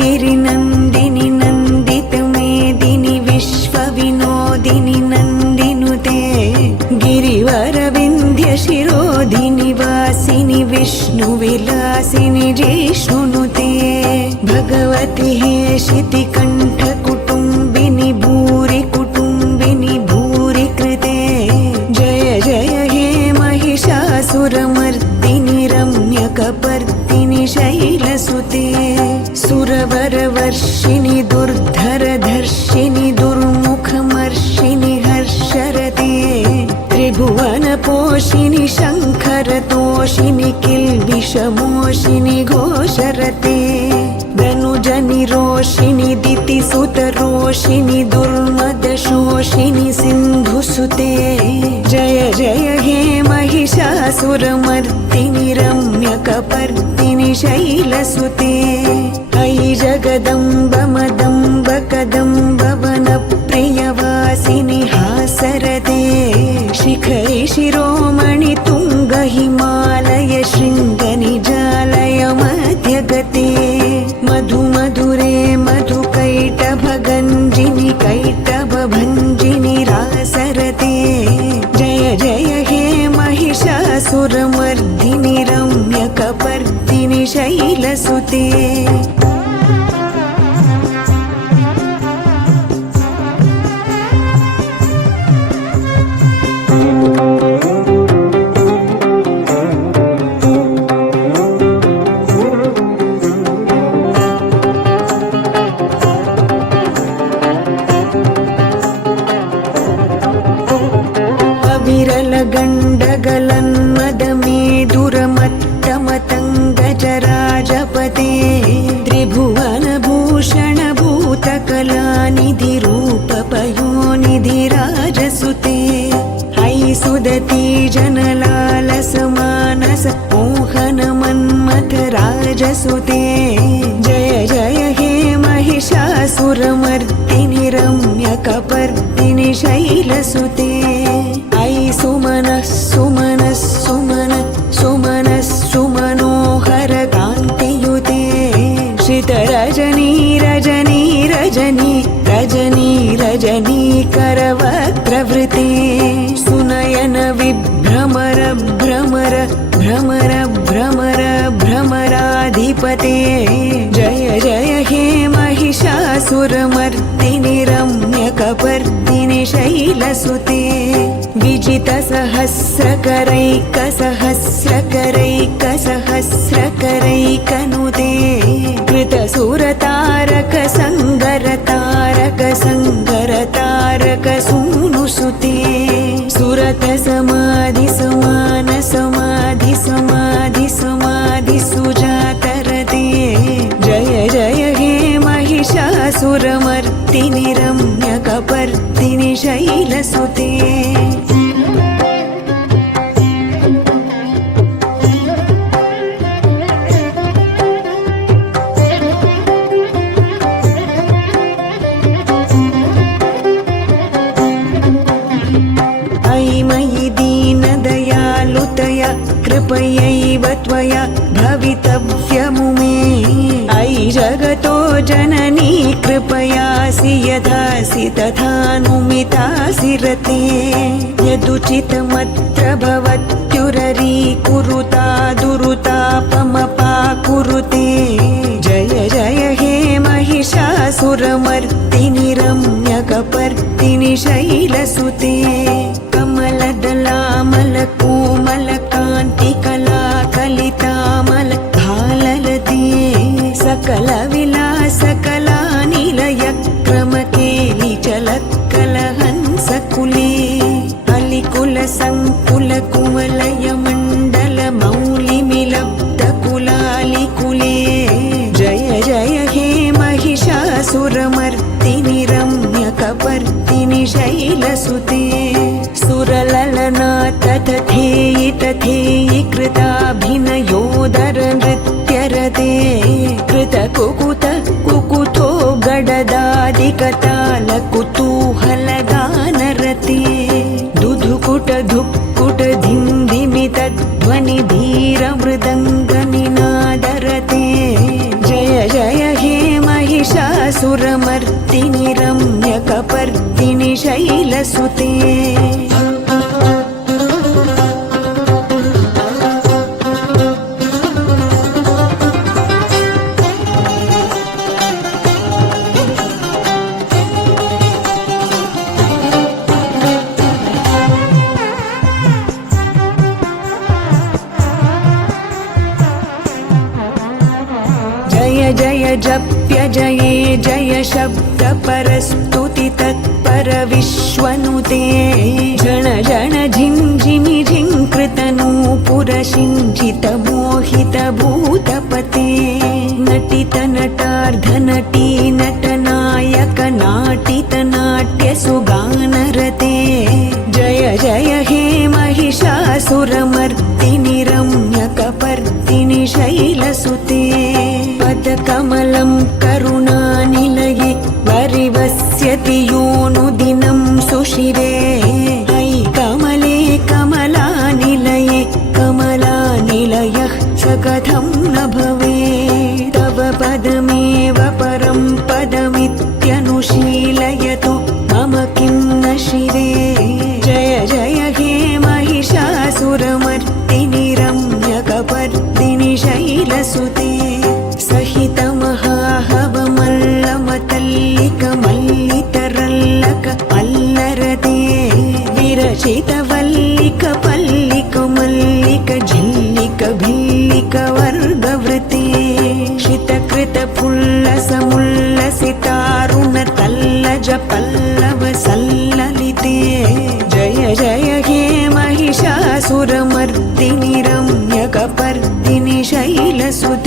गिरिनन्दिनि नन्दितमेदिनि विश्वविनोदिनि नन्दिनुते गिरिवरविन्ध्यशिरोधिनि वासिनि विष्णुविलासिनि जिष्णुनुते भगवति हेशितिकण्ठकुटुम्बिनि भूरि कुटुम्बिनि भूरि कृते जय जय हे महिषासुरमर्दिनि रम्यकपर्दिनि शैलसुते सुरवरवर्षिणि दुर्धरधर्षिणि दुर्मुखमर्षिणि हर्षरते त्रिभुवनपोषिणि शङ्खरतोषिणि किल्बिषमोषिणि घोषरते धनुजनिरोषिणि दितिसुतरोषिणि दुर्मदशोषिणि सिन्धुसुते जय जय हे महिषासुरमर्दिनि रम्यकपर्दिनि शैलसुते अयि जगदम्ब मदम्ब कदम्ब वनप्रियवासिनि हासरते शिखरि शिरोमणि तुङ्ग हिमालय शृङ्गनिजालय मध्यगते मधु मधुरे मधुकैटभगञ्जिनि कैटभभञ्जिनि रासरते जय जय हे महिषासुरमर्दिनि रम्यकपर्दिनि शैलसुते गण्डगलन्मदमेदुरमत्तमतङ्गजराजपते त्रिभुवनभूषणभूतकलानिधि रूपपयोनिधिराजसुते अयि सुदती जनलालसमानस मोहनमन्मथराजसुते जय जय हे महिषासुरमर्दिनि रम्यकपर्दिनि शैलसुते अयि सुमनः सुमनः सुमनः सुमनः सुमनोहर कान्तियुते श्रितरजनी रजनी रजनी रजनी रजनी करवक्त्रवृते सुनयन विभ्रमर भ्रमर भ्रमर भ्रमर भ्रमराधिपते जय जय हे महिषासुरमर्दिनि रम्यकपर्दिनि शैलसुते विजितसहस्रकरैकसहस्रकरैकसहस्रकरैकनुते कृतसुरतारक संगरतारक संगरतारक सूनुसुते सुरत समाधि समान समाधि समाधि समाधि सुजातरते जय जय हे महिषासुरमर्दिनि रम्यकपर्दिनि शैलसुते कृपयैव त्वया भवितव्यमुमे अयि जगतो जननी कृपयासि यथासि तथानुमितासि रते यदुचितमत्र भवत्युररी कुरुता दुरुतापमपाकुरुते जय जय हे महिषासुरमर्दिनि रम्यकपर्दिनि शैलसुते कमलदलामलकोमलकान्तिकला कलितामल भाललते सकलविलासकलानिलयक्रमकेलिचलत्कलहंसकुले अलिकुलसङ्कुलकुमलयमण्डलमौलिमिलब्धकुलालिकुले जय जय हे महिषासुरमर्दिनि रम्यकपर्दिनि शैलसुते सुरललना तथेयि तथेयि कृताभिनयोदर नृत्यरते कृतकुकुत कुकुतो गडदादिकताल कुतूहलगानरते दुधुकुट धुक्कुट धिन्धिमितध्वनि धीरमृदङ्गनिनादरते जय जय हे महिषासुरमर्दिनि रम्यकपर्दिनि शैलसुते जय जय जप्य जये जय शब्द परस्तुति तत्पर विश्वनुते जन जन झिञ्झिमि झिङ्कृतनूपुर शिञ्जित मोहित भूतपते नटित नटार्धनटी नटनायक नाटित नाट्य सुगानरते जय जय हे महिषासुरमर्दिनि रम्यकपर्दिनि शैलसुते पदकमलं करुणानिलये वरिवस्यति योऽनुदिनं सुशिरे अयि कमले कमलानिलये कमलानिलयः स कथं न भवेत् तव पदमेव परं पदमित्यनुशीलयतु मम किं न शिरे जय जय हे महिषासुरमर्दिनि रम्यकपर्दिनि शैलसुते सहितमहाहवमल्लमतल्लिकमल्लितरल्लक अल्लरते विरचितवल्लिक पल्लिक मल्लिक झिल्लिक भिल्लिक वर्गवृते शितकृत फुल्लसमुल्लसितारुण तल्लज पल्लव सल्ललिते जय जय हे महिषासुरमर्दिनि रम्यकपर्दिनि शैलसुते